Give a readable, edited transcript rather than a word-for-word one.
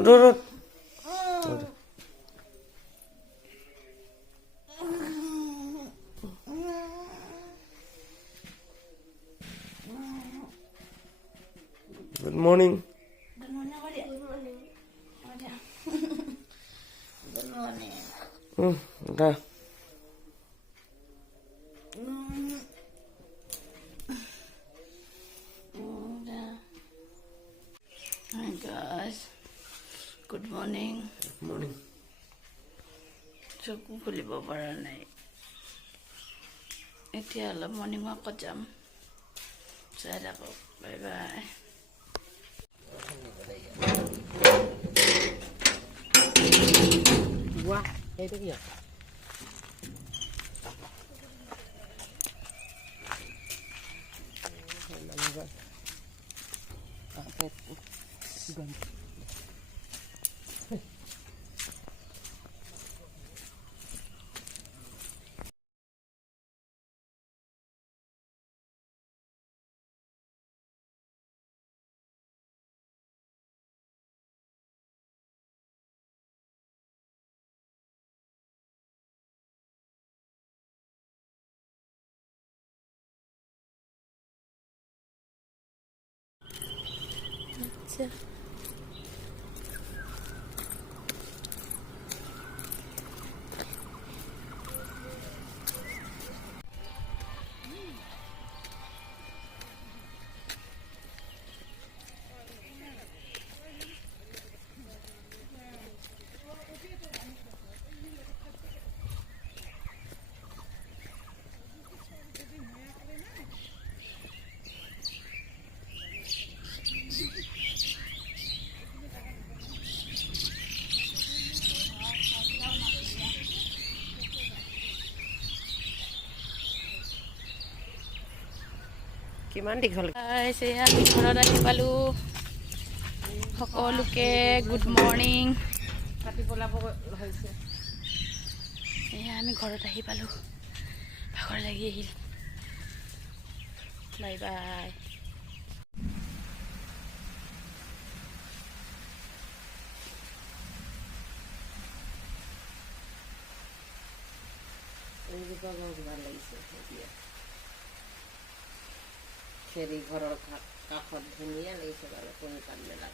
Good morning. Good morning. Good morning. Good morning. Okay. Hi guys. Good morning. Good morning. চকু খুলিব পৰা নাই এতিয়া অলপ মৰ্ণিং ৱাকত যাম চাই থাকক bye bye Wah, itu dia. কিমান দীঘল আমি ঘৰত আহি পালোঁ সকলোকে গুড মৰ্ণিং কাটি পলাব হৈছে এয়া আমি ঘৰত আহি পালোঁ ভাগৰ লাগি আহিল বাই বাই এইজোপা গছ ভাল লাগিছে এতিয়া খেৰি ঘৰৰ কাষত ধুনীয়া লাগিছে বাৰু কোন কাম মেলা